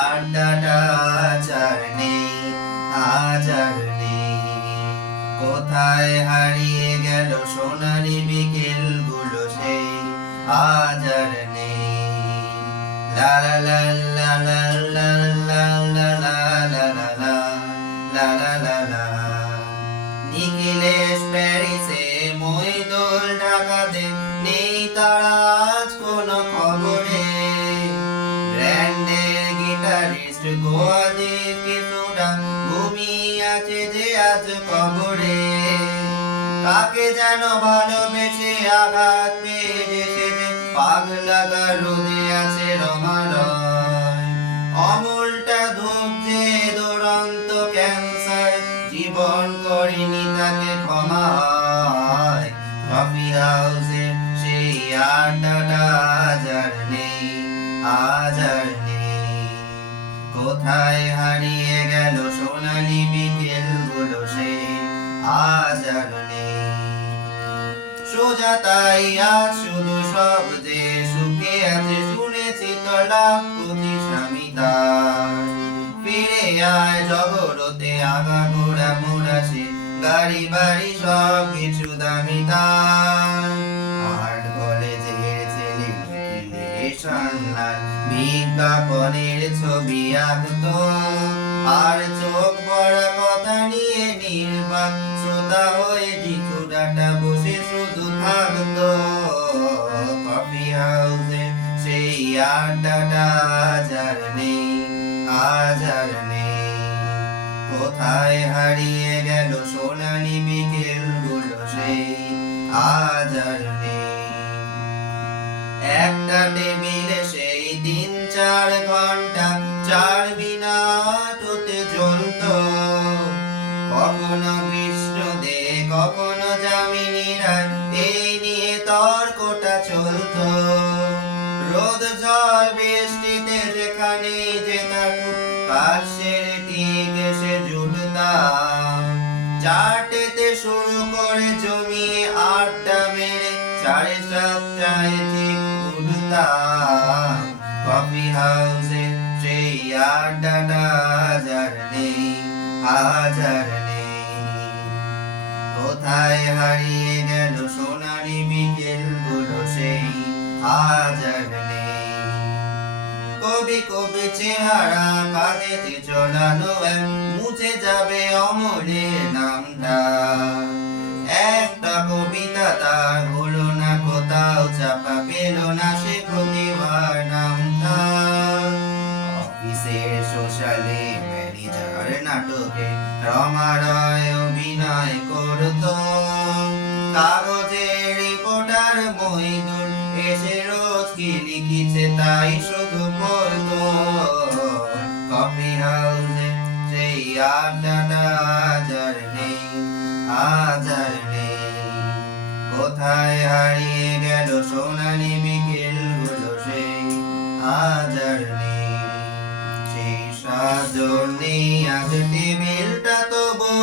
আড্ডাটা কোথায় হারিয়ে গেল সোনালি বিকেলগুলো সেই আজ নেই নিখিলেশ প্যারিসে মইদুল ঢাকাতে নেই তারা কিছুটা ঘুমিয়ে আছে যে আজ কবরে। যেন ভালোবেসে আঘাত পেয়ে যে পাগলা রোদে আছে রমারয় অমলটা ধুকছে দুরন্ত ক্যান্সার, জীবন করিনি তাকে কোথায় হারিয়ে গেল সোনালি বিকেলগুলো সে আজ নেই। সোজা তাই আজ শুধু সব যে সুখে আছে শুনেছি তো লাভ কোটি স্বামী তার। ফিরে আয় জগরতে আগা ঘোড়া মোড়া সে গাড়ি বাড়ি সব কিছু দামি তার। কলেজের ছেলে বিজ্ঞাপনের ছবি আঁকতো। আর চোখ পড়া কথা নিয়ে নির্বাক শ্রোতা হয়ে জিকুরাটা বসে শুধু থাকতো। কফি হাউসে সেই আড্ডাটা আজ আর নেই, আজ আর নেই। কোথায় হারিয়ে গেল সোনালি বিকেলগুলো সেই, আজ আর নেই। একটা টেবিলে তিন, চার ঘণ্টা, চার মিনাট হতে চলত কখনো কখনো যামিনী রায়, এই নিয়ে তর্কটা চলত। রোদ বৃষ্টিতে যেখানে যেতাম কাশের ঠিক এসে জুটতাম চারটেতে শুরু করে জমিয়ে আড্ডা মেরে, সাড়ে সাতটায় ঠিক উঠতাম কফি হাউসে সেই আড্ডাটা আজ আর নেই আজ আর নেই কোথায় হারিয়ে গেল সোনালি বিকেলগুলো সেই আজ আর নেই কবি কবি চেহারা কাঁদেতে চলানো এক, মুছে যাবে অমরের নামটা। নাটকে রমারয় অভিনয় করতো। কাগজের রিপোর্টার মহিদুর এসে রোজ কি লিখিছে, তাই শুধু পড়তো। কফি হাউসে সেই আড্ডাটা আজ আর নেই আজ আর নেই। কোথায় হারিয়ে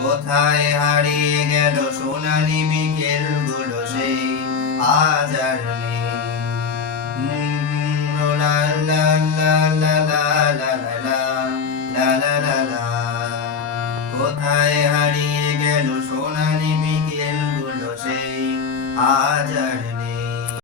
কোথায় হারিয়ে গেল সোনালি বিকেলগুলো সেই আজ আর নেই লা লা লা লা লা লা লা লা, লা লা লা লা। কোথায় হারিয়ে গেল সোনালি বিকেলগুলো সেই আজ আর